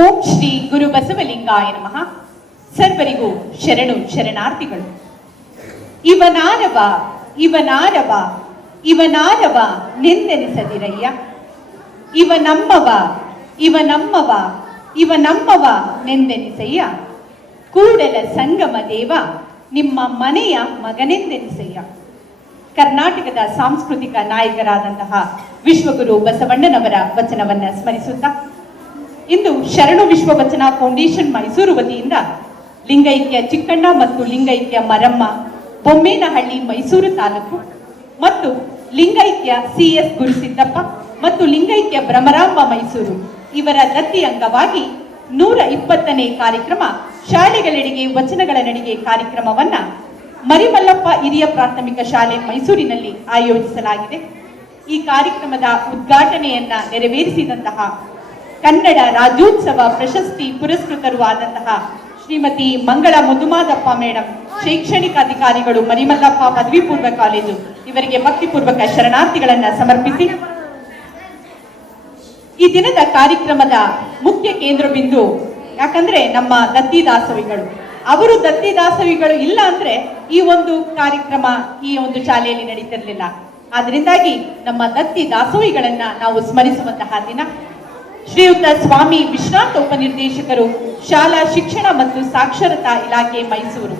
ಓಂ ಶ್ರೀ ಗುರು ಬಸವಲಿಂಗಾಯ ನಮಃ. ಸರ್ವರಿಗೂ ಶರಣು ಶರಣಾರ್ಥಿಗಳು. ಇವನಾರವ ಇವನಾರವ ಇವನಾರವ ನಿಂದೆನಿಸದಿರಯ್ಯ. ಇವ ನಮ್ಮವ ಇವ ನಮ್ಮವ ಇವ ನಮ್ಮವ ನೆಂದೆನಿಸಯ್ಯ. ಕೂಡಲ ಸಂಗಮ ದೇವ, ನಿಮ್ಮ ಮನೆಯ ಮಗನೆಂದೆನಿಸಯ್ಯ. ಕರ್ನಾಟಕದ ಸಾಂಸ್ಕೃತಿಕ ನಾಯಕರಾದಂತಹ ವಿಶ್ವಗುರು ಬಸವಣ್ಣನವರ ವಚನವನ್ನ ಸ್ಮರಿಸುತ್ತಾ ಇಂದು ಶರಣು ವಿಶ್ವವಚನ ಫೌಂಡೇಶನ್ ಮೈಸೂರು ವತಿಯಿಂದ ಲಿಂಗೈಕ್ಯ ಚಿಕ್ಕಣ್ಣ ಮತ್ತು ಲಿಂಗೈಕ್ಯ ಮರಮ್ಮ, ಬೊಮ್ಮೇನಹಳ್ಳಿ, ಮೈಸೂರು ತಾಲೂಕು ಮತ್ತು ಲಿಂಗೈಕ್ಯ ಸಿ ಎಸ್ ಗುರುಸಿದ್ದಪ್ಪ ಮತ್ತು ಲಿಂಗೈಕ್ಯ ಭ್ರಮರಾಂಬ ಮೈಸೂರು ಇವರ ದತ್ತಿ ಅಂಗವಾಗಿ ನೂರ ಇಪ್ಪತ್ತನೇ ಕಾರ್ಯಕ್ರಮ ಶಾಲೆಗಳೆಡೆಗೆ ವಚನಗಳ ನಡಿಗೆ ಕಾರ್ಯಕ್ರಮವನ್ನ ಮರಿಮಲ್ಲಪ್ಪ ಹಿರಿಯ ಪ್ರಾಥಮಿಕ ಶಾಲೆ ಮೈಸೂರಿನಲ್ಲಿ ಆಯೋಜಿಸಲಾಗಿದೆ. ಈ ಕಾರ್ಯಕ್ರಮದ ಉದ್ಘಾಟನೆಯನ್ನ ನೆರವೇರಿಸಿದಂತಹ ಕನ್ನಡ ರಾಜ್ಯೋತ್ಸವ ಪ್ರಶಸ್ತಿ ಪುರಸ್ಕೃತರು ಆದಂತಹ ಶ್ರೀಮತಿ ಮಂಗಳ ಮಧುಮಾದಪ್ಪ ಮೇಡಂ, ಶೈಕ್ಷಣಿಕ ಅಧಿಕಾರಿಗಳು ಮರಿಮಲ್ಲಪ್ಪ ಪದವಿ ಪೂರ್ವ ಕಾಲೇಜು. ಇವರಿಗೆ ಭಕ್ತಿಪೂರ್ವಕ ಶರಣಾರ್ಥಿಗಳನ್ನ ಸಮರ್ಪಿಸಿ. ಈ ದಿನದ ಕಾರ್ಯಕ್ರಮದ ಮುಖ್ಯ ಕೇಂದ್ರ ಬಿಂದು ಯಾಕಂದ್ರೆ ನಮ್ಮ ದತ್ತಿ ದಾಸವಿಗಳು ಅವರು ದತ್ತಿ ದಾಸವಿಗಳು ಇಲ್ಲ ಅಂದ್ರೆ ಈ ಒಂದು ಕಾರ್ಯಕ್ರಮ ಈ ಒಂದು ಶಾಲೆಯಲ್ಲಿ ನಡೀತಿರ್ಲಿಲ್ಲ. ಆದ್ರಿಂದಾಗಿ ನಮ್ಮ ದತ್ತಿ ದಾಸೋಹಿಗಳನ್ನ ನಾವು ಸ್ಮರಿಸುವಂತಹ ದಿನ. ಶ್ರೀಯುತ ಸ್ವಾಮಿ ವಿಶ್ರಾಂತ ಉಪನಿರ್ದೇಶಕರು ಶಾಲಾ ಶಿಕ್ಷಣ ಮತ್ತು ಸಾಕ್ಷರತಾ ಇಲಾಖೆ ಮೈಸೂರು.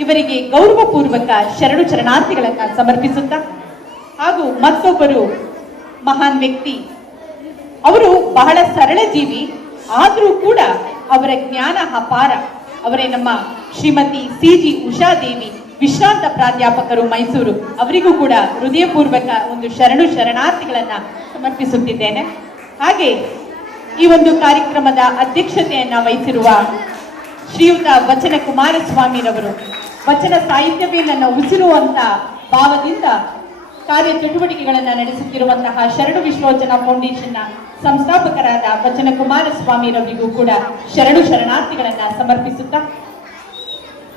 ಇವರಿಗೆ ಗೌರವಪೂರ್ವಕ ಶರಣು ಚರಣಾರ್ಥಿಗಳನ್ನ ಸಮರ್ಪಿಸುತ್ತಾ ಹಾಗೂ ಮತ್ತೊಬ್ಬರು ಮಹಾನ್ ವ್ಯಕ್ತಿ. ಅವರು ಬಹಳ ಸರಳ ಜೀವಿ, ಆದರೂ ಕೂಡ ಅವರ ಜ್ಞಾನ ಅಪಾರ. ಅವರೇ ನಮ್ಮ ಶ್ರೀಮತಿ ಸಿ ಜಿ ಉಷಾದೇವಿ ವಿಶ್ರಾಂತ ಪ್ರಾಧ್ಯಾಪಕರು ಮೈಸೂರು. ಅವರಿಗೂ ಕೂಡ ಹೃದಯಪೂರ್ವಕ ಒಂದು ಶರಣು ಶರಣಾರ್ಥಿಗಳನ್ನ ಸಮರ್ಪಿಸುತ್ತಿದ್ದೇನೆ. ಹಾಗೆ ಈ ಒಂದು ಕಾರ್ಯಕ್ರಮದ ಅಧ್ಯಕ್ಷತೆಯನ್ನ ವಹಿಸಿರುವ ಶ್ರೀಯುತ ವಚನ ಕುಮಾರಸ್ವಾಮಿರವರು. ವಚನ ಸಾಹಿತ್ಯವೇ ನನ್ನ ಉಸಿರು ಅಂತ ಭಾವದಿಂದ ಕಾರ್ಯ ಚಟುವಟಿಕೆಗಳನ್ನ ನಡೆಸುತ್ತಿರುವಂತಹ ಶರಣು ಫೌಂಡೇಶನ್ ಫೌಂಡೇಶನ್ನ ಸಂಸ್ಥಾಪಕರಾದ ವಚನ ಕುಮಾರಸ್ವಾಮಿರವರಿಗೂ ಕೂಡ ಶರಣು ಶರಣಾರ್ಥಿಗಳನ್ನ ಸಮರ್ಪಿಸುತ್ತಾ,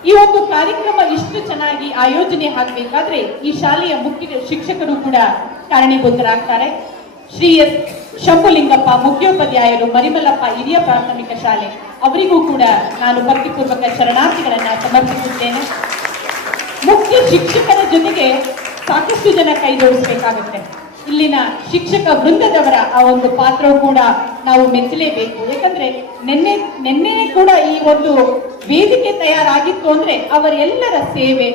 ಈ ಒಂದು ಕಾರ್ಯಕ್ರಮ ಇಷ್ಟು ಚೆನ್ನಾಗಿ ಆಯೋಜನೆ ಆಗಬೇಕಾದ್ರೆ ಈ ಶಾಲೆಯ ಮುಖ್ಯ ಶಿಕ್ಷಕರು ಕೂಡ ಕಾರಣೀಭೂತರಾಗ್ತಾರೆ. ಶ್ರೀ ಎಸ್ ಶಂಭುಲಿಂಗಪ್ಪ ಮುಖ್ಯೋಪಾಧ್ಯಾಯರು ಮರಿಮಲ್ಲಪ್ಪ ಹಿರಿಯ ಪ್ರಾಥಮಿಕ ಶಾಲೆ. ಅವರಿಗೂ ಕೂಡ ನಾನು ಭಕ್ತಿಪೂರ್ವಕ ಶರಣಾರ್ಥಿಗಳನ್ನ ಸಮರ್ಪಿಸುತ್ತೇನೆ. ಮುಖ್ಯ ಶಿಕ್ಷಕರ ಜೊತೆಗೆ ಸಾಕಷ್ಟು ಜನ ಕೈ ಜೋಡಿಸಬೇಕಾಗುತ್ತೆ. ಇಲ್ಲಿನ ಶಿಕ್ಷಕ ವೃಂದದವರ ಆ ಒಂದು ಪಾತ್ರವು ಕೂಡ ನಾವು ಮೆಚ್ಚಲೇಬೇಕು. ಯಾಕಂದ್ರೆ ನಿನ್ನೆ ನಿನ್ನೆ ಕೂಡ ಈ ಒಂದು ವೇದಿಕೆ ತಯಾರಾಗಿತ್ತು ಅಂದ್ರೆ ಅವರೆಲ್ಲರ ಸೇವೆ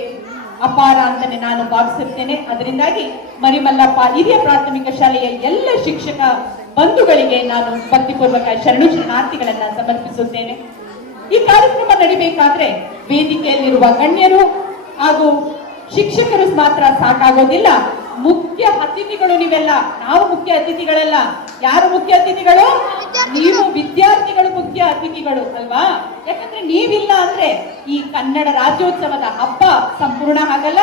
ಅಪಾರ ಅಂತಾನೆ ನಾನು ಭಾವಿಸುತ್ತೇನೆ. ಅದರಿಂದಾಗಿ ಮರಿಮಲ್ಲಪ್ಪ ಹಿರಿಯ ಪ್ರಾಥಮಿಕ ಶಾಲೆಯ ಎಲ್ಲ ಶಿಕ್ಷಕ ಬಂಧುಗಳಿಗೆ ನಾನು ಭಕ್ತಿಪೂರ್ವಕ ಶರಣು ಶರಣಾರ್ಥಿಗಳನ್ನ ಸಮರ್ಪಿಸುತ್ತೇನೆ. ಈ ಕಾರ್ಯಕ್ರಮ ನಡಿಬೇಕಾದ್ರೆ ವೇದಿಕೆಯಲ್ಲಿರುವ ಗಣ್ಯರು ಹಾಗೂ ಶಿಕ್ಷಕರು ಮಾತ್ರ ಸಾಕಾಗೋದಿಲ್ಲ. ಮುಖ್ಯ ಅತಿಥಿಗಳು ನೀವೆಲ್ಲ. ನಾವು ಮುಖ್ಯ ಅತಿಥಿಗಳಲ್ಲ. ಯಾರು ಮುಖ್ಯ ಅತಿಥಿಗಳು? ನೀವು ವಿದ್ಯಾರ್ಥಿಗಳು ಮುಖ್ಯ ಅತಿಥಿಗಳು, ಅಲ್ವಾ? ಯಾಕಂದ್ರೆ ನೀವಿಲ್ಲ ಅಂದ್ರೆ ಈ ಕನ್ನಡ ರಾಜ್ಯೋತ್ಸವದ ಹಬ್ಬ ಸಂಪೂರ್ಣ ಆಗಲ್ಲ,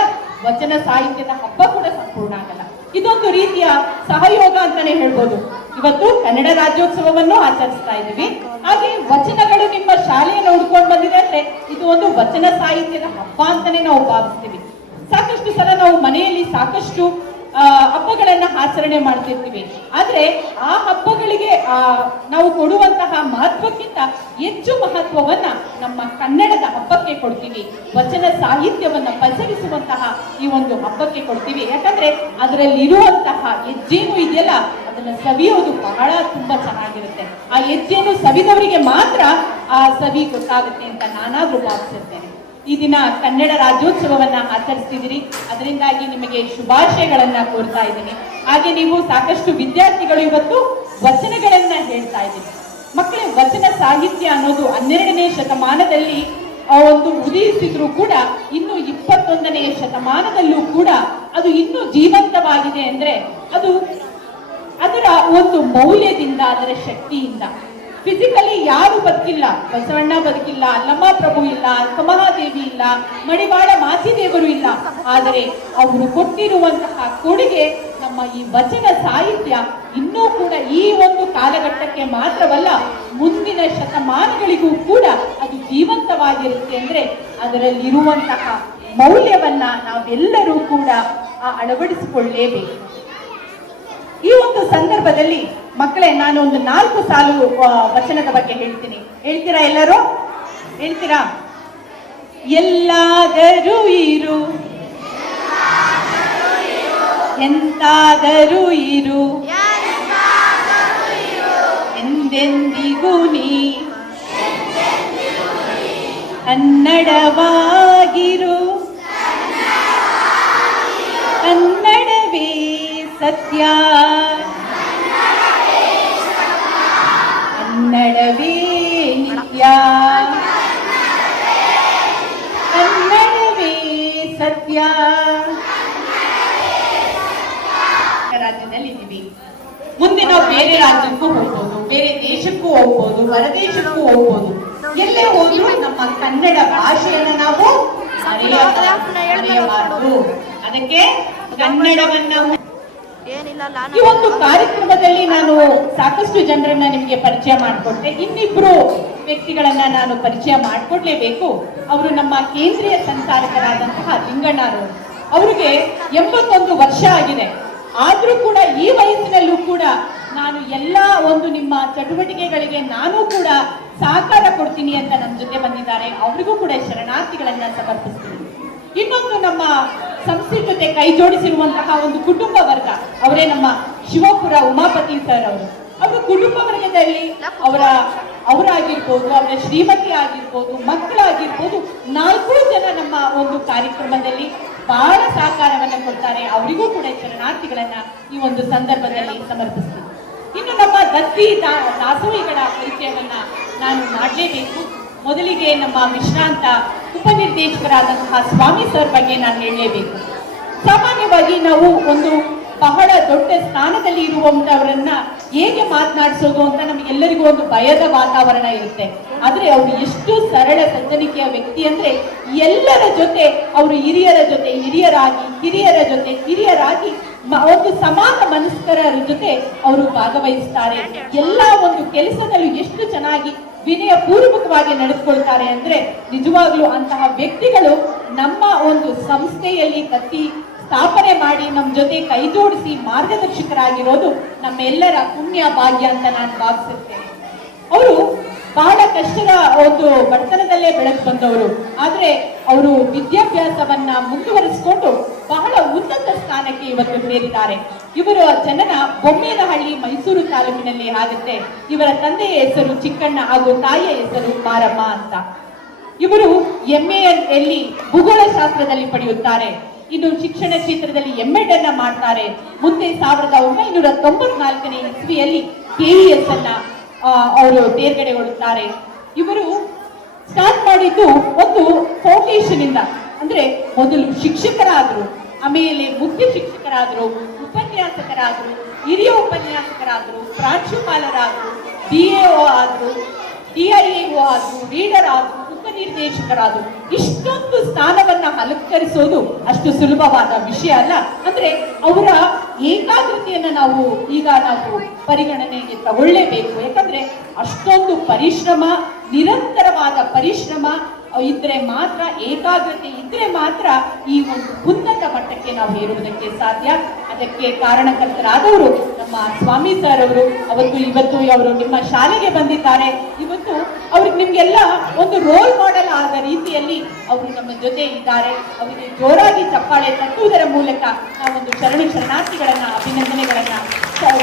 ವಚನ ಸಾಹಿತ್ಯದ ಹಬ್ಬ ಕೂಡ ಸಂಪೂರ್ಣ ಆಗಲ್ಲ. ಇದೊಂದು ರೀತಿಯ ಸಹಯೋಗ ಅಂತಾನೆ ಹೇಳ್ಬೋದು. ಇವತ್ತು ಕನ್ನಡ ರಾಜ್ಯೋತ್ಸವವನ್ನು ಆಚರಿಸ್ತಾ ಇದ್ದೀವಿ. ಹಾಗೆ ವಚನಗಳು ನಿಮ್ಮ ಶಾಲೆಯನ್ನು ಹುಡ್ಕೊಂಡು ಬಂದಿದೆ ಅಂದ್ರೆ ಇದು ಒಂದು ವಚನ ಸಾಹಿತ್ಯದ ಹಬ್ಬ ಅಂತಾನೆ ನಾವು ಭಾವಿಸ್ತೀವಿ. ಸಾಕಷ್ಟು ಸಲ ನಾವು ಮನೆಯಲ್ಲಿ ಸಾಕಷ್ಟು ಹಬ್ಬಗಳನ್ನ ಆಚರಣೆ ಮಾಡ್ತಿರ್ತೀವಿ. ಆದ್ರೆ ಆ ಹಬ್ಬಗಳಿಗೆ ನಾವು ಕೊಡುವಂತಹ ಮಹತ್ವಕ್ಕಿಂತ ಹೆಚ್ಚು ಮಹತ್ವವನ್ನ ನಮ್ಮ ಕನ್ನಡದ ಹಬ್ಬಕ್ಕೆ ಕೊಡ್ತೀವಿ. ವಚನ ಸಾಹಿತ್ಯವನ್ನ ಪಸರಿಸುವಂತಹ ಈ ಒಂದು ಹಬ್ಬಕ್ಕೆ ಕೊಡ್ತೀವಿ. ಯಾಕಂದ್ರೆ ಅದರಲ್ಲಿರುವಂತಹ ಹೆಜ್ಜೆನೂ ಇದೆಯಲ್ಲ, ಅದನ್ನ ಸವಿಯೋದು ಬಹಳ ತುಂಬಾ ಚೆನ್ನಾಗಿರುತ್ತೆ. ಆ ಹೆಜ್ಜೆಯನ್ನು ಸವಿದವರಿಗೆ ಮಾತ್ರ ಆ ಸವಿ ಗೊತ್ತಾಗುತ್ತೆ ಅಂತ ನಾನಾದ್ರೂ ಭಾವಿಸಿರ್ತೇನೆ. ಈ ದಿನ ಕನ್ನಡ ರಾಜ್ಯೋತ್ಸವವನ್ನ ಆಚರಿಸ್ತಿದ್ದೀರಿ. ಅದರಿಂದಾಗಿ ನಿಮಗೆ ಶುಭಾಶಯಗಳನ್ನ ಕೋರ್ತಾ ಇದ್ದೀನಿ. ಹಾಗೆ ನೀವು ಸಾಕಷ್ಟು ವಿದ್ಯಾರ್ಥಿಗಳು ಇವತ್ತು ವಚನಗಳನ್ನ ಹೇಳ್ತಾ ಇದ್ದೀನಿ ಮಕ್ಕಳ, ವಚನ ಸಾಹಿತ್ಯ ಅನ್ನೋದು ಹನ್ನೆರಡನೇ ಶತಮಾನದಲ್ಲಿ ಒಂದು ಉದಯಿಸಿದ್ರು ಕೂಡ ಇನ್ನು ಇಪ್ಪತ್ತೊಂದನೆಯ ಶತಮಾನದಲ್ಲೂ ಕೂಡ ಅದು ಇನ್ನೂ ಜೀವಂತವಾಗಿದೆ ಅಂದ್ರೆ ಅದು ಅದರ ಒಂದು ಮೌಲ್ಯದಿಂದ, ಅದರ ಶಕ್ತಿಯಿಂದ. ಫಿಸಿಕಲಿ ಯಾರು ಬದುಕಿಲ್ಲ, ಬಸವಣ್ಣ ಬದುಕಿಲ್ಲ, ಅಲ್ಲಮ್ಮ ಪ್ರಭು ಇಲ್ಲ, ಅಕ್ಕಮಹಾದೇವಿ ಇಲ್ಲ ಮಡಿವಾಳ ಮಾಚಿದೇವರು ಇಲ್ಲ. ಆದರೆ ಅವರು ಕೊಟ್ಟಿರುವಂತಹ ಕೊಡುಗೆ, ನಮ್ಮ ಈ ವಚನ ಸಾಹಿತ್ಯ ಇನ್ನೂ ಕೂಡ ಈ ಒಂದು ಕಾಲಘಟ್ಟಕ್ಕೆ ಮಾತ್ರವಲ್ಲ, ಮುಂದಿನ ಶತಮಾನಗಳಿಗೂ ಕೂಡ ಅದು ಜೀವಂತವಾಗಿರುತ್ತೆ ಅಂದ್ರೆ ಅದರಲ್ಲಿರುವಂತಹ ಮೌಲ್ಯವನ್ನ ನಾವೆಲ್ಲರೂ ಕೂಡ ಆ ಅಳವಡಿಸಿಕೊಳ್ಳಲೇಬೇಕು ಈ ಒಂದು ಸಂದರ್ಭದಲ್ಲಿ ಮಕ್ಕಳೇ, ನಾನು ಒಂದು ನಾಲ್ಕು ಸಾಲು ವಚನದ ಬಗ್ಗೆ ಹೇಳ್ತೀನಿ. ಹೇಳ್ತೀರಾ ಎಲ್ಲರೂ? ಹೇಳ್ತೀರಾ? ಎಲ್ಲಾದರೂ ಇರು. ಎಂತಾದರೂ ಇರು. ಎಂದೆಂದಿಗೂ ನೀ. ಕನ್ನಡವಾಗಿರು. ಕನ್ನಡವೇ ಸತ್ಯ. ಕನ್ನಡವೇ ಸತ್ಯ ರಾಜ್ಯದಲ್ಲಿ ಇದ್ದೀವಿ ಮುಂದೆ ನಾವು ಬೇರೆ ರಾಜ್ಯಕ್ಕೂ ಹೋಗ್ಬೋದು, ಬೇರೆ ದೇಶಕ್ಕೂ ಹೋಗ್ಬೋದು, ಹೊರದೇಶಕ್ಕೂ ಹೋಗ್ಬೋದು. ಎಲ್ಲೇ ಹೋದ್ರೂ ನಮ್ಮ ಕನ್ನಡ ಭಾಷೆಯನ್ನ ನಾವು ಅದಕ್ಕೆ ಕನ್ನಡವನ್ನ ಈ ಒಂದು ಕಾರ್ಯಕ್ರಮದಲ್ಲಿ ನಾನು ಸಾಕಷ್ಟು ಜನರನ್ನ ನಿಮಗೆ ಪರಿಚಯ ಮಾಡಿಕೊಟ್ಟೆ. ಇನ್ನಿಬ್ರು ವ್ಯಕ್ತಿಗಳನ್ನ ನಾನು ಪರಿಚಯ ಮಾಡಿಕೊಡ್ಲೇಬೇಕು. ಅವರು ನಮ್ಮ ಕೇಂದ್ರೀಯ ಸಂಚಾಲಕರಾದಂತಹ ಲಿಂಗಣ್ಣರು ಅವರಿಗೆ ಎಂಬತ್ತೊಂದು ವರ್ಷ ಆಗಿದೆ. ಆದ್ರೂ ಕೂಡ ಈ ವಯಸ್ಸಿನಲ್ಲೂ ಕೂಡ ನಾನು ಎಲ್ಲ ಒಂದು ನಿಮ್ಮ ಚಟುವಟಿಕೆಗಳಿಗೆ ನಾನು ಕೂಡ ಸಹಕಾರ ಕೊಡ್ತೀನಿ ಅಂತ ನಮ್ಮ ಜೊತೆ ಬಂದಿದ್ದಾರೆ. ಅವರಿಗೂ ಕೂಡ ಶರಣಾರ್ಥಿಗಳನ್ನ ಸಮರ್ಪಿಸ್ತೀನಿ. ಇನ್ನೊಂದು ನಮ್ಮ ಸಂಸ್ಥೆ ಜೊತೆ ಕೈ ಜೋಡಿಸಿರುವಂತಹ ಒಂದು ಕುಟುಂಬ ವರ್ಗ, ಅವರೇ ನಮ್ಮ ಶಿವಪುರ ಉಮಾಪತಿ ಸರ್ ಅವರು. ಅವರ ಕುಟುಂಬ ವರ್ಗದಲ್ಲಿ ಅವರ ಅವರಾಗಿರ್ಬೋದು, ಅವರ ಶ್ರೀಮತಿ ಆಗಿರ್ಬೋದು, ಮಕ್ಕಳಾಗಿರ್ಬೋದು, ನಾಲ್ಕು ಜನ ನಮ್ಮ ಒಂದು ಕಾರ್ಯಕ್ರಮದಲ್ಲಿ ಬಹಳ ಸಹಕಾರವನ್ನು ಕೊಡ್ತಾರೆ. ಅವರಿಗೂ ಕೂಡ ಶರಣಾರ್ಥಿಗಳನ್ನ ಈ ಒಂದು ಸಂದರ್ಭದಲ್ಲಿ ಸಮರ್ಪಿಸ್ತೀನಿ. ಇನ್ನು ನಮ್ಮ ದತ್ತಿ ದಾಸೋಹಿಗಳ ಪರಿಚಯವನ್ನ ನಾನು ಮಾಡಲೇಬೇಕು. ಮೊದಲಿಗೆ ನಮ್ಮ ವಿಶ್ರಾಂತ ಉಪನಿರ್ದೇಶಕರಾದಂತಹ ಸ್ವಾಮಿ ಸರ್ ಬಗ್ಗೆ ನಾನು ಹೇಳಲೇಬೇಕು. ಸಾಮಾನ್ಯವಾಗಿ ನಾವು ಒಂದು ಬಹಳ ದೊಡ್ಡ ಸ್ಥಾನದಲ್ಲಿ ಇರುವಂತವರನ್ನ ಹೇಗೆ ಮಾತನಾಡಿಸೋದು ಅಂತ ನಮಗೆಲ್ಲರಿಗೂ ಒಂದು ಭಯದ ವಾತಾವರಣ ಇರುತ್ತೆ. ಆದ್ರೆ ಅವರು ಎಷ್ಟು ಸರಳ ಸಜ್ಜನಿಕೆಯ ವ್ಯಕ್ತಿ ಅಂದ್ರೆ ಎಲ್ಲರ ಜೊತೆ ಅವರು ಹಿರಿಯರ ಜೊತೆ, ಹಿರಿಯರಾಗಿ, ಹಿರಿಯರ ಜೊತೆ, ಹಿರಿಯರಾಗಿ ಒಂದು ಸಮಾನ ಮನಸ್ಕರ ಜೊತೆ ಅವರು ಭಾಗವಹಿಸ್ತಾರೆ. ಎಲ್ಲ ಒಂದು ಕೆಲಸದಲ್ಲೂ ಎಷ್ಟು ಚೆನ್ನಾಗಿ ವಿನಯ ಪೂರ್ವಕವಾಗಿ ನಡೆಸ್ಕೊಳ್ತಾರೆ ಅಂದ್ರೆ ನಿಜವಾಗ್ಲೂ ಅಂತಹ ವ್ಯಕ್ತಿಗಳು ನಮ್ಮ ಒಂದು ಸಂಸ್ಥೆಯಲ್ಲಿ ಕತ್ತಿ ಸ್ಥಾಪನೆ ಮಾಡಿ ನಮ್ಮ ಜೊತೆ ಕೈ ಜೋಡಿಸಿ ಮಾರ್ಗದರ್ಶಕರಾಗಿರೋದು ನಮ್ಮೆಲ್ಲರ ಪುಣ್ಯ ಭಾಗ್ಯ ಅಂತ ನಾನು ಭಾವಿಸುತ್ತೇನೆ. ಅವರು ಬಹಳ ಕಷ್ಟದ ಒಂದು ಬಡತನದಲ್ಲೇ ಬೆಳೆದು ಬಂದವರು. ಆದ್ರೆ ಅವರು ವಿದ್ಯಾಭ್ಯಾಸವನ್ನ ಮುಂದುವರಿಸಿಕೊಂಡು ಬಹಳ ಉನ್ನತ ಸ್ಥಾನಕ್ಕೆ ಇವತ್ತು ಸೇರಿದ್ದಾರೆ. ಇವರ ಜನನ ಬೊಮ್ಮೇನಹಳ್ಳಿ ಮೈಸೂರು ತಾಲೂಕಿನಲ್ಲಿ ಆಗುತ್ತೆ. ಇವರ ತಂದೆಯ ಹೆಸರು ಚಿಕ್ಕಣ್ಣ ಹಾಗೂ ತಾಯಿಯ ಹೆಸರು ಮಾರಮ್ಮ ಅಂತ. ಇವರು ಎಂಎಯಲ್ಲಿ ಭೂಗೋಳ ಶಾಸ್ತ್ರದಲ್ಲಿ ಪಡೆಯುತ್ತಾರೆ. ಇನ್ನು ಶಿಕ್ಷಣ ಕ್ಷೇತ್ರದಲ್ಲಿ ಎಂಎಡ್ ಅನ್ನ ಮಾಡ್ತಾರೆ. ಮುಂದೆ ಸಾವಿರದ ಒಂಬೈನೂರ ತೊಂಬತ್ನಾಲ್ಕನೇ ಇಸ್ವಿಯಲ್ಲಿ ಕೆಇಎಸ್ ಅನ್ನ ಆ, ಅವರು ತೇರ್ಗಡೆಗೊಳ್ಳುತ್ತಾರೆ. ಇವರು ಸ್ಟಾರ್ಟ್ ಮಾಡಿದ್ದು ಒಂದು ಫೌಂಡೇಶನ್ ಇಂದ. ಅಂದ್ರೆ ಮೊದಲು ಶಿಕ್ಷಕರಾದ್ರು, ಆಮೇಲೆ ಮುಖ್ಯ ಶಿಕ್ಷಕರಾದ್ರು, ಉಪನ್ಯಾಸಕರಾದ್ರು, ಹಿರಿಯ ಉಪನ್ಯಾಸಕರಾದ್ರು, ಪ್ರಾಂಶುಪಾಲರಾದ್ರು ಡಿಎಒ ಆದ್ರು ಡಿಐಎಒ ಆದ್ರು ರೀಡರ್ ಆದ್ರು ಉಪನಿರ್ದೇಶಕರಾದ್ರು ಇಷ್ಟೊಂದು ಸ್ಥಾನವನ್ನ ಅಲಂಕರಿಸೋದು ಅಷ್ಟು ಸುಲಭವಾದ ವಿಷಯ ಅಲ್ಲ. ಅವರ ಏಕಾಗ್ರತೆಯನ್ನ ನಾವು ಈಗ ನಾವು ಪರಿಗಣನೆಗೆ ತಗೊಳ್ಳೇಬೇಕು. ಯಾಕಂದ್ರೆ ಅಷ್ಟೊಂದು ಪರಿಶ್ರಮ ನಿರಂತರವಾದ ಪರಿಶ್ರಮ ಇದ್ರೆ ಮಾತ್ರ, ಏಕಾಗ್ರತೆ ಇದ್ರೆ ಮಾತ್ರ ಈ ಒಂದು ಉನ್ನತ ಮಟ್ಟಕ್ಕೆ ನಾವು ಹೇರುವುದಕ್ಕೆ ಸಾಧ್ಯ. ಅದಕ್ಕೆ ಕಾರಣಕರ್ತರಾದವರು ನಮ್ಮ ಸ್ವಾಮಿ ಸರ್ ಅವರು ಅವತ್ತು ಇವತ್ತು ಅವರು ನಿಮ್ಮ ಶಾಲೆಗೆ ಬಂದಿದ್ದಾರೆ. ಇವತ್ತು ಅವ್ರಿಗೆ ನಿಮ್ಗೆಲ್ಲ ಒಂದು ರೋಲ್ ಮಾಡೆಲ್ ಆದ ರೀತಿಯಲ್ಲಿ ಅವರು ನಮ್ಮ ಜೊತೆ ಇದ್ದಾರೆ. ಅವರಿಗೆ ಜೋರಾಗಿ ಚಪ್ಪಾಳೆ ತಟ್ಟುವುದರ ಮೂಲಕ ನಾವೊಂದು ಶರಣು ಶರಣಾರ್ಥಿಗಳನ್ನ, ಅಭಿನಂದನೆಗಳನ್ನ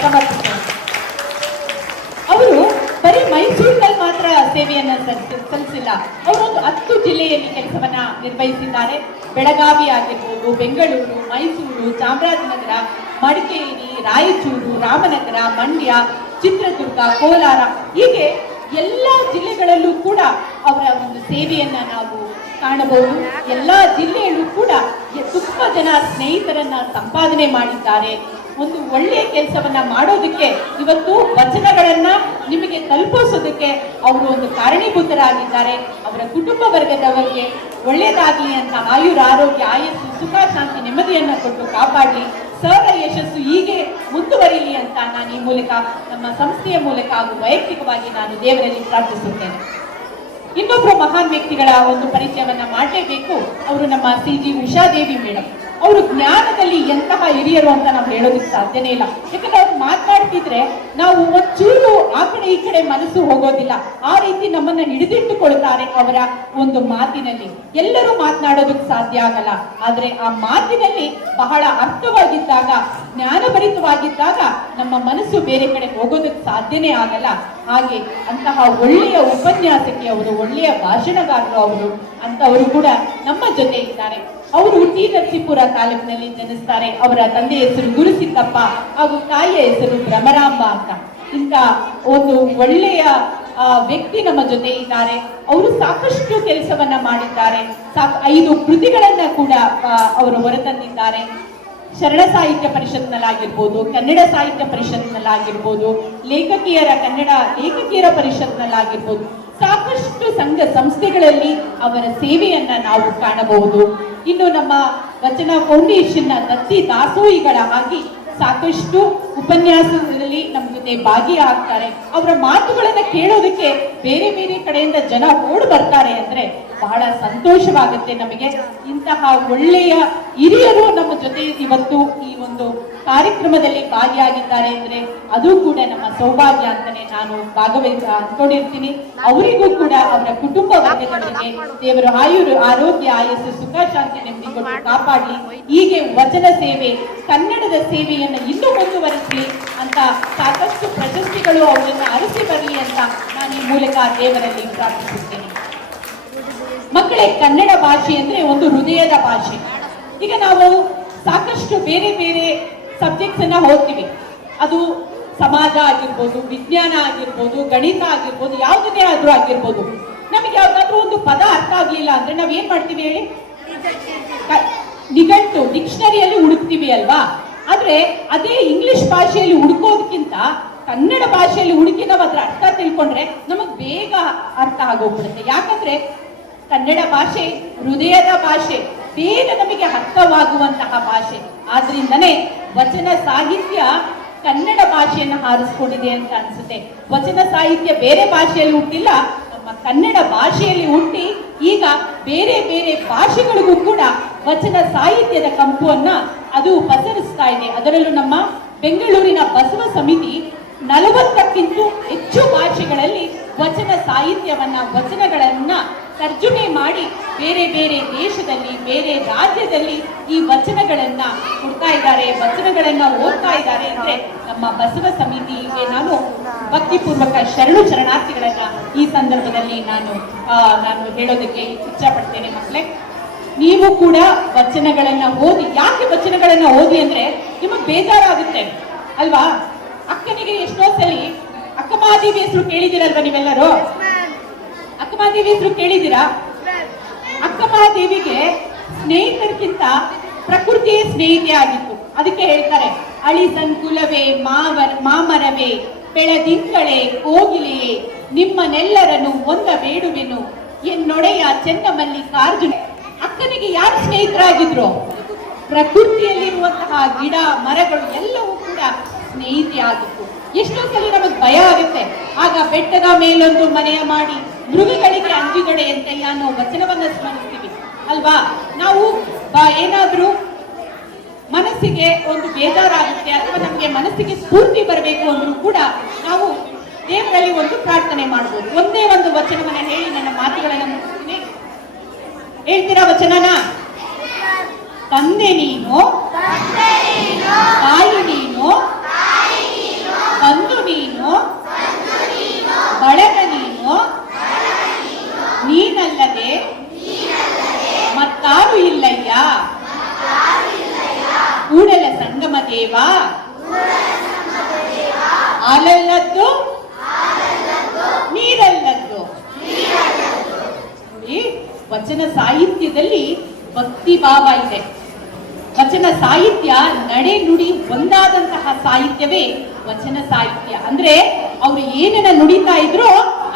ಸಮರ್ಪಿಸ್ತೇವೆ ಅವರು ಬರೀ ಮೈಸೂರಿನಲ್ಲಿ ಮಾತ್ರ ಸೇವೆಯನ್ನ ಸಲ್ಲಿಸಿಲ್ಲ ಹತ್ತು ಜಿಲ್ಲೆಯಲ್ಲಿ ಕೆಲಸವನ್ನ ನಿರ್ವಹಿಸಿದ್ದಾರೆ. ಬೆಳಗಾವಿ ಆಗಿರ್ಬೋದು ಬೆಂಗಳೂರು, ಮೈಸೂರು, ಚಾಮರಾಜನಗರ, ಮಡಿಕೇರಿ, ರಾಯಚೂರು, ರಾಮನಗರ, ಮಂಡ್ಯ, ಚಿತ್ರದುರ್ಗ, ಕೋಲಾರ ಹೀಗೆ ಎಲ್ಲ ಜಿಲ್ಲೆಗಳಲ್ಲೂ ಕೂಡ ಅವರ ಒಂದು ಸೇವೆಯನ್ನ ನಾವು ಕಾಣಬಹುದು. ಎಲ್ಲ ಜಿಲ್ಲೆಯಲ್ಲೂ ಕೂಡ ತುಂಬಾ ಜನ ಸ್ನೇಹಿತರನ್ನ ಸಂಪಾದನೆ ಮಾಡಿದ್ದಾರೆ. ಒಂದು ಒಳ್ಳೆಯ ಕೆಲಸವನ್ನ ಮಾಡೋದಕ್ಕೆ ಇವತ್ತು ವಚನಗಳನ್ನ ನಿಮಗೆ ತಲುಪಿಸೋದಕ್ಕೆ ಅವರು ಒಂದು ಕಾರಣೀಭೂತರಾಗಿದ್ದಾರೆ. ಅವರ ಕುಟುಂಬ ವರ್ಗದವರಿಗೆ ಒಳ್ಳೆಯದಾಗಲಿ ಅಂತ ಆಯುರ ಆರೋಗ್ಯ, ಆಯಸ್ಸು, ಸುಖ, ಶಾಂತಿ, ನೆಮ್ಮದಿಯನ್ನ ಕೊಟ್ಟು ಕಾಪಾಡಲಿ. ಸರ್ವ ಯಶಸ್ಸು ಹೀಗೆ ಮುಂದುವರಿಲಿ ಅಂತ ನಾನು ಈ ಮೂಲಕ ನಮ್ಮ ಸಂಸ್ಥೆಯ ಮೂಲಕ ಹಾಗೂ ವೈಯಕ್ತಿಕವಾಗಿ ನಾನು ದೇವರಲ್ಲಿ ಪ್ರಾರ್ಥಿಸುತ್ತೇನೆ. ಇನ್ನೊಬ್ಬರು ಮಹಾನ್ ವ್ಯಕ್ತಿಗಳ ಒಂದು ಪರಿಚಯವನ್ನ ಮಾಡಲೇಬೇಕು. ಅವರು ನಮ್ಮ ಸಿ ಜಿ ಉಷಾದೇವಿ ಮೇಡಮ್ ಅವರು ಜ್ಞಾನದಲ್ಲಿ ಎಂತಹ ಹಿರಿಯರು ಅಂತ ನಾವು ಹೇಳೋದಕ್ಕೆ ಸಾಧ್ಯನೇ ಇಲ್ಲ. ಯಾಕಂದ್ರೆ ಅವ್ರು ಮಾತನಾಡ್ತಿದ್ರೆ ನಾವು ಒಂಚೂರು ಆ ಕಡೆ ಈ ಕಡೆ ಮನಸ್ಸು ಹೋಗೋದಿಲ್ಲ. ಆ ರೀತಿ ನಮ್ಮನ್ನ ಹಿಡಿದಿಟ್ಟುಕೊಳ್ತಾರೆ ಅವರ ಒಂದು ಮಾತಿನಲ್ಲಿ. ಎಲ್ಲರೂ ಮಾತನಾಡೋದಕ್ಕೆ ಸಾಧ್ಯ ಆಗಲ್ಲ. ಆದ್ರೆ ಆ ಮಾತಿನಲ್ಲಿ ಬಹಳ ಅರ್ಥವಾಗಿದ್ದಾಗ, ಜ್ಞಾನಭರಿತವಾಗಿದ್ದಾಗ ನಮ್ಮ ಮನಸ್ಸು ಬೇರೆ ಕಡೆ ಹೋಗೋದಕ್ಕೆ ಸಾಧ್ಯನೇ ಆಗಲ್ಲ. ಹಾಗೆ ಅಂತಹ ಒಳ್ಳೆಯ ಉಪನ್ಯಾಸಕ್ಕೆ ಅವರು, ಒಳ್ಳೆಯ ಭಾಷಣಗಾರರು ಅವರು ಅಂತವರು ಕೂಡ ನಮ್ಮ ಜೊತೆ ಇದ್ದಾರೆ. ಅವರು ಟಿ ನರಸೀಪುರ ತಾಲೂಕಿನಲ್ಲಿ ಜನಿಸ್ತಾರೆ. ಅವರ ತಂದೆ ಹೆಸರು ಗುರುಸಿದ್ದಪ್ಪ ಹಾಗೂ ತಾಯಿಯ ಹೆಸರು ಭ್ರಮರಾಂಬ ಅಂತ. ಇಂತ ಒಂದು ಒಳ್ಳೆಯ ವ್ಯಕ್ತಿ ನಮ್ಮ ಜೊತೆ ಇದ್ದಾರೆ. ಅವರು ಸಾಕಷ್ಟು ಕೆಲಸವನ್ನ ಮಾಡಿದ್ದಾರೆ. ಸಾಕ್, ಐದು ಕೃತಿಗಳನ್ನ ಕೂಡ ಅವರು ಹೊರತಂದಿದ್ದಾರೆ. ಶರಣ ಸಾಹಿತ್ಯ ಪರಿಷತ್ನಲ್ಲಾಗಿರ್ಬೋದು, ಕನ್ನಡ ಸಾಹಿತ್ಯ ಪರಿಷತ್ನಲ್ಲಾಗಿರ್ಬೋದು, ಲೇಖಕಿಯರ ಕನ್ನಡ ಲೇಖಕಿಯರ ಪರಿಷತ್ನಲ್ಲಾಗಿರ್ಬೋದು ಸಾಕಷ್ಟು ಸಂಘ ಸಂಸ್ಥೆಗಳಲ್ಲಿ ಅವರ ಸೇವೆಯನ್ನ ನಾವು ಕಾಣಬಹುದು. ಇನ್ನು ನಮ್ಮ ವಚನ ಫೌಂಡೇಶನ್ನ ದತ್ತಿ ದಾಸೋಹಿಗಳ ಆಗಿ ಸಾಕಷ್ಟು ಉಪನ್ಯಾಸದಲ್ಲಿ ನಮ್ಮ ಜೊತೆ ಭಾಗಿಯಾಗ್ತಾರೆ. ಅವರ ಮಾತುಗಳನ್ನ ಕೇಳೋದಕ್ಕೆ ಬೇರೆ ಬೇರೆ ಕಡೆಯಿಂದ ಜನ ಓಡ್ ಬರ್ತಾರೆ ಅಂದ್ರೆ ಬಹಳ ಸಂತೋಷವಾಗುತ್ತೆ ನಮಗೆ. ಇಂತಹ ಒಳ್ಳೆಯ ಹಿರಿಯರು ನಮ್ಮ ಜೊತೆ ಇವತ್ತು ಈ ಒಂದು ಕಾರ್ಯಕ್ರಮದಲ್ಲಿ ಭಾಗಿಯಾಗಿದ್ದಾರೆ ಅಂದ್ರೆ ಅದು ಕೂಡ ನಮ್ಮ ಸೌಭಾಗ್ಯ ಅಂತಾನೆ ನಾನು ಭಾಗವಹಿಸ ಅಂದ್ಕೊಂಡಿರ್ತೀನಿ ಅವರಿಗೂ ಕೂಡ ಅವರ ಕುಟುಂಬ ವರ್ಗದವರಿಗೆ ದೇವರು ಆಯುರು, ಆರೋಗ್ಯ, ಆಯಸ್ಸು, ಸುಖ, ಶಾಂತಿ ನೆಮ್ಮದಿ ಕೊಟ್ಟು ಕಾಪಾಡಿ. ಹೀಗೆ ವಚನ ಸೇವೆ, ಕನ್ನಡದ ಸೇವೆಯನ್ನು ಇನ್ನೂ ಮುಂದುವರಿಸಲಿ ಅಂತ ಸಾಕಷ್ಟು ಪ್ರಶಸ್ತಿಗಳು ಅವರನ್ನು ಅರಸಿ ಬರಲಿ ಅಂತ ನಾನು ಈ ಮೂಲಕ ದೇವರಲ್ಲಿ ಪ್ರಾರ್ಥಿಸುತ್ತೇನೆ. ಮಕ್ಕಳೇ, ಕನ್ನಡ ಭಾಷೆ ಅಂದ್ರೆ ಒಂದು ಹೃದಯದ ಭಾಷೆ. ಈಗ ನಾವು ಸಾಕಷ್ಟು ಬೇರೆ ಬೇರೆ ಸಬ್ಜೆಕ್ಟ್ಸ್ ಅನ್ನ ಓದ್ತೀವಿ ಅದು ಸಮಾಜ ಆಗಿರ್ಬೋದು, ವಿಜ್ಞಾನ ಆಗಿರ್ಬೋದು, ಗಣಿತ ಆಗಿರ್ಬೋದು ಯಾವುದನ್ನೇ ಆದ್ರೂ ಆಗಿರ್ಬೋದು. ನಮಗೆ ಯಾವ್ದಾದ್ರು ಒಂದು ಪದ ಅರ್ಥ ಆಗ್ಲಿಲ್ಲ ಅಂದ್ರೆ ನಾವ್ ಏನ್ ಮಾಡ್ತೀವಿ ಹೇಳಿ? ನಿಘಂಟು, ಡಿಕ್ಷನರಿಯಲ್ಲಿ ಹುಡುಕ್ತೀವಿ ಅಲ್ವಾ? ಆದ್ರೆ ಅದೇ ಇಂಗ್ಲಿಷ್ ಭಾಷೆಯಲ್ಲಿ ಹುಡುಕೋದಕ್ಕಿಂತ ಕನ್ನಡ ಭಾಷೆಯಲ್ಲಿ ಹುಡುಕಿ ನಾವು ಅದ್ರ ಅರ್ಥ ತಿಳ್ಕೊಂಡ್ರೆ ನಮಗ್ ಬೇಗ ಅರ್ಥ ಆಗೋಗ್ಬಿಡುತ್ತೆ. ಯಾಕಂದ್ರೆ ಕನ್ನಡ ಭಾಷೆ ಹೃದಯದ ಭಾಷೆ, ಬೇಗ ನಮಗೆ ಅರ್ಥವಾಗುವಂತಹ ಭಾಷೆ. ಆದ್ರಿಂದನೇ ವಚನ ಸಾಹಿತ್ಯ ಕನ್ನಡ ಭಾಷೆಯನ್ನು ಹಾರಿಸ್ಕೊಂಡಿದೆ ಅಂತ ಅನ್ಸುತ್ತೆ. ವಚನ ಸಾಹಿತ್ಯ ಬೇರೆ ಭಾಷೆಯಲ್ಲಿ ಹುಟ್ಟಿಲ್ಲ, ನಮ್ಮ ಕನ್ನಡ ಭಾಷೆಯಲ್ಲಿ ಹುಟ್ಟಿ ಈಗ ಬೇರೆ ಬೇರೆ ಭಾಷೆಗಳಿಗೂ ಕೂಡ ವಚನ ಸಾಹಿತ್ಯದ ಕಂಪುವನ್ನ ಅದು ಪಸರಿಸ್ತಾ ಇದೆ. ಅದರಲ್ಲೂ ನಮ್ಮ ಬೆಂಗಳೂರಿನ ಬಸವ ಸಮಿತಿ ನಲವತ್ತಕ್ಕಿಂತ ಹೆಚ್ಚು ಭಾಷೆಗಳಲ್ಲಿ ವಚನ ಸಾಹಿತ್ಯವನ್ನ, ವಚನಗಳನ್ನ ತರ್ಜುಮೆ ಮಾಡಿ ಬೇರೆ ಬೇರೆ ದೇಶದಲ್ಲಿ, ಬೇರೆ ರಾಜ್ಯದಲ್ಲಿ ಈ ವಚನಗಳನ್ನ ಕೊಡ್ತಾ ಇದ್ದಾರೆ, ವಚನಗಳನ್ನ ಓದ್ತಾ ಇದ್ದಾರೆ ಅಂದ್ರೆ ನಮ್ಮ ಬಸವ ಸಮಿತಿಗೆ ನಾನು ಭಕ್ತಿಪೂರ್ವಕ ಶರಣು ಶರಣಾರ್ಥಿಗಳನ್ನ ಈ ಸಂದರ್ಭದಲ್ಲಿ ನಾನು ನಾನು ಹೇಳೋದಕ್ಕೆ ಇಚ್ಛಪಡ್ತೇನೆ ಮಕ್ಕಳೇ. ನೀವು ಕೂಡ ವಚನಗಳನ್ನ ಓದಿ, ಯಾಕೆ ವಚನಗಳನ್ನ ಓದಿ ಅಂದ್ರೆ ನಿಮಗೆ ಬೇಜಾರಾಗುತ್ತೆ. ಅಲ್ವಾ? ಅಕ್ಕನಿಗೆ ಎಷ್ಟೋ ಸಲಿ ಅಕ್ಕಮಾದೇವಿ ಹೆಸರು ಕೇಳಿದಿರಲ್ವಾ ನೀವೆಲ್ಲರೂ? ಅಕ್ಕಮಾದೇವಿ ಹೆಸರು ಕೇಳಿದ್ದೀರಾ? ಅಕ್ಕಮಹಾದೇವಿಗೆ ಸ್ನೇಹಿತರಿಗಿಂತ ಪ್ರಕೃತಿಯೇ ಸ್ನೇಹಿತೆ ಆಗಿತ್ತು. ಅದಕ್ಕೆ ಹೇಳ್ತಾರೆ ಅಳಿ ಸಂಕುಲವೇ ಮಾವರ ಮಾಮರವೇ ಬೆಳದಿಂಗಳೇ, ಕೋಗಿಲೆಯೇ, ನಿಮ್ಮನ್ನೆಲ್ಲರನ್ನು ಒಂದ ಬೇಡುವೆನು. ಎನ್ನೊಡೆಯ ಚೆನ್ನಮಲ್ಲಿಕಾರ್ಜುನ. ಅಕ್ಕನಿಗೆ ಯಾರು ಸ್ನೇಹಿತರಾಗಿದ್ರು? ಪ್ರಕೃತಿಯಲ್ಲಿರುವಂತಹ ಗಿಡ, ಮರಗಳು ಎಲ್ಲವೂ ಕೂಡ ಸ್ನೇಹಿತೆ ಆಗಿತ್ತು ಎಷ್ಟೋ ಸಲ ನಮಗೆ ಭಯ ಆಗುತ್ತೆ. ಆಗ ಬೆಟ್ಟದ ಮೇಲೊಂದು ಮನೆಯ ಮಾಡಿ ಮೃಗಗಳಿಗೆ ಅಂಜಿಗಡೆ ಎಂತೆಲ್ಲ ಅನ್ನೋ ವಚನವನ್ನ ಸ್ಮರಿಸ್ತೀವಿ. ಅಲ್ವಾ? ನಾವು ಏನಾದರೂ ಮನಸ್ಸಿಗೆ ಒಂದು ಬೇಜಾರಾಗುತ್ತೆ ಅಥವಾ ನಮಗೆ ಮನಸ್ಸಿಗೆ ಸ್ಫೂರ್ತಿ ಬರಬೇಕು ಅಂದ್ರೂ ಕೂಡ ನಾವು ದೇವರಲ್ಲಿ ಒಂದು ಪ್ರಾರ್ಥನೆ ಮಾಡ್ಬೋದು. ಒಂದೇ ಒಂದು ವಚನವನ್ನ ಹೇಳಿ ನನ್ನ ಮಾತುಗಳನ್ನು ಮುಗಿಸ್ತೀನಿ. ಹೇಳ್ತೀರಾ ವಚನನ? ತಂದೆ ನೀನು ತಾಯಿ ನೀನು ಬಂಧು ನೀನು ಬಳಗ ನೀನು ನೀನಲ್ಲದೆ ಮತ್ತಾರು ಇಲ್ಲಯ್ಯ ಕೂಡಲ ಸಂಗಮ ದೇವ ಹಾಲಲ್ಲದ್ದು ನೀರಲ್ಲದ್ದು ನೋಡಿ ವಚನ ಸಾಹಿತ್ಯದಲ್ಲಿ ಭಕ್ತಿ ಭಾವ ಇದೆ ವಚನ ಸಾಹಿತ್ಯ ನಡೆ ನುಡಿ ಒಂದಾದಂತಹ ಸಾಹಿತ್ಯವೇ ವಚನ ಸಾಹಿತ್ಯ. ಅಂದ್ರೆ ಅವರು ಏನನ್ನ ನುಡಿತಾ ಇದ್ರು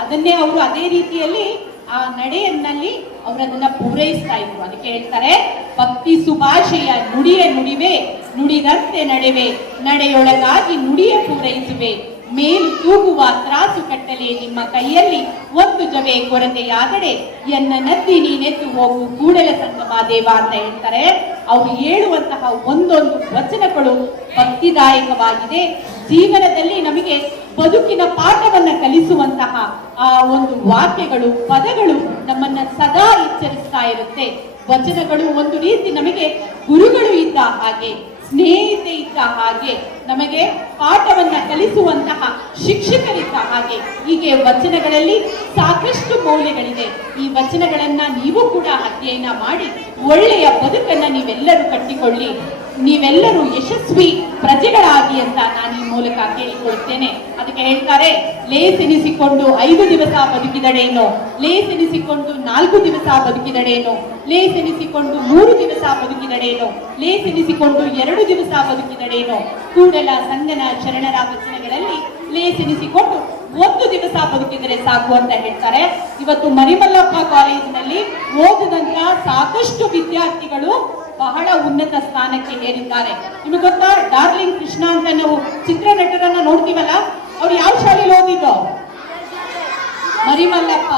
ಅದನ್ನೇ ಅವರು ಅದೇ ರೀತಿಯಲ್ಲಿ ಆ ನಡೆಯನ್ನಲ್ಲಿ ಅವರು ಅದನ್ನ ಪೂರೈಸ್ತಾ ಇದ್ರು. ಅದಕ್ಕೆ ಹೇಳ್ತಾರೆ, ಭಕ್ತಿ ಸುಭಾಷೆಯ ನುಡಿಯ ನುಡಿವೆ, ನುಡಿದಂತೆ ನಡೆವೆ, ನಡೆಯೊಳಗಾಗಿ ನುಡಿಯ ಪೂರೈಸುವೆ. ಮೇಲು ತೂಗುವ ತ್ರಾಸು ಕಟ್ಟಲೆ ನಿಮ್ಮ ಕೈಯಲ್ಲಿ. ಒಂದು ಜವೆ ಕೊರತೆಯಾದರೆ ಎನ್ನ ನದ್ದಿ ನೀನೆತ್ತು ಹೋಗು ಕೂಡಲ ಸಂಗಮ ದೇವ ಅಂತ ಹೇಳ್ತಾರೆ. ಅವರು ಹೇಳುವಂತಹ ಒಂದೊಂದು ವಚನಗಳು ಭಕ್ತಿದಾಯಕವಾಗಿದೆ. ಜೀವನದಲ್ಲಿ ನಮಗೆ ಬದುಕಿನ ಪಾಠವನ್ನ ಕಲಿಸುವಂತಹ, ಆ, ಒಂದು ವಾಕ್ಯಗಳು, ಪದಗಳು ನಮ್ಮನ್ನ ಸದಾ ಎಚ್ಚರಿಸ್ತಾ ಇರುತ್ತೆ. ವಚನಗಳು ಒಂದು ರೀತಿ ನಮಗೆ ಗುರುಗಳು ಇದ್ದ ಹಾಗೆ ಸ್ನೇಹಿತೆ ಇದ್ದ ಹಾಗೆ, ನಮಗೆ ಪಾಠವನ್ನ ಕಲಿಸುವಂತಹ ಶಿಕ್ಷಕರಿದ್ದ ಹಾಗೆ, ಹೀಗೆ ವಚನಗಳಲ್ಲಿ ಸಾಕಷ್ಟು ಮೌಲ್ಯಗಳಿದೆ. ಈ ವಚನಗಳನ್ನ ನೀವು ಕೂಡ ಅಧ್ಯಯನ ಮಾಡಿ, ಒಳ್ಳೆಯ ಬದುಕನ್ನ ನೀವೆಲ್ಲರೂ ಕಟ್ಟಿಕೊಳ್ಳಿ. ನೀವೆಲ್ಲರೂ ಯಶಸ್ವಿ ಪ್ರಜೆಗಳಾಗಿ ಅಂತ ನಾನು ಈ ಮೂಲಕ ಕೇಳಿಕೊಳ್ಳುತ್ತೇನೆ. ಅದಕ್ಕೆ ಹೇಳ್ತಾರೆ, ಲೇಸೆನಿಸಿಕೊಂಡು ಐದು ದಿವಸ ಬದುಕಿದಡೇನೋ, ಲೇಸೆನಿಸಿಕೊಂಡು ನಾಲ್ಕು ದಿವಸ ಬದುಕಿದಡೇನೋ, ಲೇಸೆನಿಸಿಕೊಂಡು ಮೂರು ದಿವಸ ಬದುಕಿದಡೇನೋ, ಲೇಸೆನಿಸಿಕೊಂಡು ಎರಡು ದಿವಸ ಬದುಕಿದಡೇನೋ, ಕೂಡಲ ಸಂಗನ ಶರಣರ ವಚನಗಳಲ್ಲಿ ಲೇಸೆನಿಸಿಕೊಂಡು ಒಂದು ದಿವಸ ಬದುಕಿದರೆ ಸಾಕು ಅಂತ ಹೇಳ್ತಾರೆ. ಇವತ್ತು ಮರಿಮಲ್ಲಪ್ಪ ಕಾಲೇಜಿನಲ್ಲಿ ಓದಿದಂತ ಸಾಕಷ್ಟು ವಿದ್ಯಾರ್ಥಿಗಳು ಬಹಳ ಉನ್ನತ ಸ್ಥಾನಕ್ಕೆ ಏರಿದ್ದಾರೆ. ನಿಮಗೆ ಗೊತ್ತಾ? ಡಾರ್ಲಿಂಗ್ ಕೃಷ್ಣ ಅಂತ ನಾವು ಚಿತ್ರನಟರನ್ನ ನೋಡ್ತೀವಲ್ಲ, ಅವ್ರು ಯಾವ ಶಾಲೆಯಲ್ಲಿ ಓದಿದ್ದು? ಮರಿಮಲ್ಲಪ್ಪ.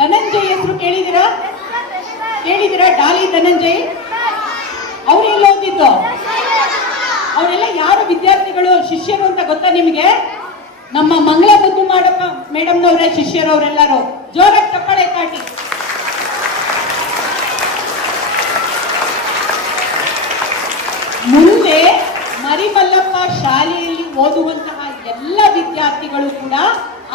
ಧನಂಜಯ್ ಹೆಸರು ಕೇಳಿದಿರಾ ಕೇಳಿದಿರಾ ಡಾಲಿ ಧನಂಜಯ್? ಅವ್ರು ಎಲ್ಲಿ ಓದಿದ್ದು? ಅವರೆಲ್ಲ ಯಾರು ವಿದ್ಯಾರ್ಥಿಗಳು, ಶಿಷ್ಯರು ಅಂತ ಗೊತ್ತಾ ನಿಮಗೆ? ನಮ್ಮ ಮಂಗಳ ಬುದ್ಧು ಮಾಡಪ್ಪ ಮೇಡಮ್ನವರೇ ಶಿಷ್ಯರು ಅವರೆಲ್ಲರೂ ಜೋರಾಗಿ ಚಪ್ಪಾಳೆ ಕಾಟಿ ಮುಂದೆ ಮರಿಮಲ್ಲಪ್ಪ ಶಾಲೆಯಲ್ಲಿ ಓದುವಂತಹ ಎಲ್ಲ ವಿದ್ಯಾರ್ಥಿಗಳು ಕೂಡ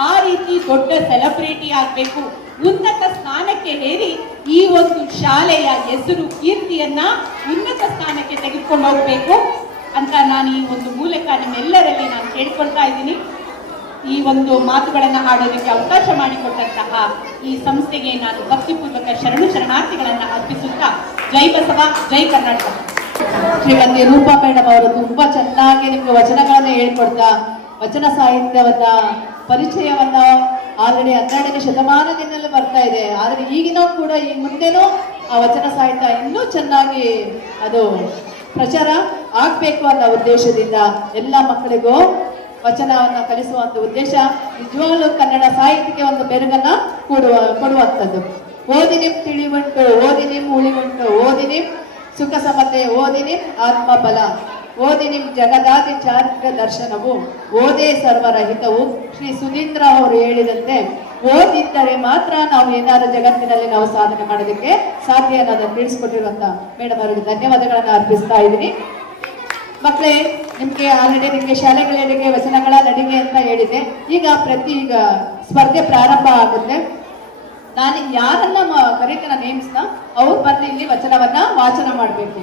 ಆ ರೀತಿ ದೊಡ್ಡ ಸೆಲೆಬ್ರಿಟಿ ಆಗಬೇಕು. ಉನ್ನತ ಸ್ಥಾನಕ್ಕೆ ಹೇರಿ ಈ ಒಂದು ಶಾಲೆಯ ಹೆಸರು, ಕೀರ್ತಿಯನ್ನ ಉನ್ನತ ಸ್ಥಾನಕ್ಕೆ ತೆಗೆದುಕೊಂಡು ಹೋಗ್ಬೇಕು ಅಂತ ನಾನು ಈ ಒಂದು ಮೂಲಕ ನಿಮ್ಮೆಲ್ಲರಲ್ಲಿ ನಾನು ಕೇಳ್ಕೊಳ್ತಾ ಇದ್ದೀನಿ. ಈ ಒಂದು ಮಾತುಗಳನ್ನು ಆಡೋದಕ್ಕೆ ಅವಕಾಶ ಮಾಡಿಕೊಟ್ಟಂತಹ ಈ ಸಂಸ್ಥೆಗೆ ನಾನು ಭಕ್ತಿಪೂರ್ವಕ ಶರಣು ಶರಣಾರ್ಥಿಗಳನ್ನು ಅರ್ಪಿಸುತ್ತಾ ಜೈ ಬಸವ, ಜೈ ಕರ್ನಾಟಕ. ಶ್ರೀಮತಿ ರೂಪಾ ಮೇಡಮ್ ಅವರು ತುಂಬಾ ಚೆನ್ನಾಗಿ ನಿಮ್ಗೆ ವಚನಗಳನ್ನ ಹೇಳ್ಕೊಡ್ತಾ, ವಚನ ಸಾಹಿತ್ಯವನ್ನ, ಪರಿಚಯವನ್ನ ಆಲ್ರೆಡಿ ಹನ್ನೆರಡನೇ ಶತಮಾನದಿಂದಲೂ ಬರ್ತಾ ಇದೆ. ಆದ್ರೆ ಈಗಿನ ಕೂಡ ಈ ಮುಂದೆನೂ ಆ ವಚನ ಸಾಹಿತ್ಯ ಇನ್ನೂ ಚೆನ್ನಾಗಿ ಅದು ಪ್ರಚಾರ ಆಗ್ಬೇಕು ಅನ್ನೋ ಉದ್ದೇಶದಿಂದ ಎಲ್ಲ ಮಕ್ಕಳಿಗೂ ವಚನವನ್ನ ಕಲಿಸುವಂತ ಉದ್ದೇಶ ನಿಜವಾಗ್ಲೂ ಕನ್ನಡ ಸಾಹಿತ್ಯಕ್ಕೆ ಒಂದು ಬೆರಗನ್ನ ಕೊಡುವ, ಕೊಡುವಂಥದ್ದು. ಓದಿ ನಿಮ್ ತಿಳಿವುಂಟು, ಓದಿ ನಿಮ್ ಉಳಿವುಂಟು ಸುಖ ಸಮತೆ ಓದಿನಿ ಓದಿ ನಿಮ್ ಜಗದಾದಿ ಚಾರಿತ್ರ ದರ್ಶನವು. ಓದೇ ಸರ್ವರಹಿತವು. ಶ್ರೀ ಸುನೀಂದ್ರ ಅವರು ಹೇಳಿದಂತೆ, ಓದಿದ್ದರೆ ಮಾತ್ರ ನಾವು ಏನಾದರೂ ಜಗತ್ತಿನಲ್ಲಿ ನಾವು ಸಾಧನೆ ಮಾಡೋದಕ್ಕೆ ಸಾಧ್ಯ ಅನ್ನೋದನ್ನು ತಿಳಿಸ್ಕೊಟ್ಟಿರುವಂತ ಮೇಡಮ್ ಅವರಿಗೆ ಧನ್ಯವಾದಗಳನ್ನು ಅರ್ಪಿಸ್ತಾ ಇದ್ದೀನಿ. ಮಕ್ಕಳೇ, ನಿಮ್ಗೆ ಆಲ್ರೆಡಿ ನಿಮ್ಗೆ ಶಾಲೆಗಳಿಗೆ ವಚನಗಳ ನಡಿಗೆ ಅಂತ ಹೇಳಿದೆ ಈಗ ಪ್ರತಿ, ಈಗ ಸ್ಪರ್ಧೆ ಪ್ರಾರಂಭ ಆಗುತ್ತೆ. ನಾನು ಯಾರನ್ನ ಕರೀತೀನ ನೇಮ್ಸ್ನ ಅವ್ರು ಬಂದು ಇಲ್ಲಿ ವಚನವನ್ನ ವಾಚನ ಮಾಡಬೇಕು.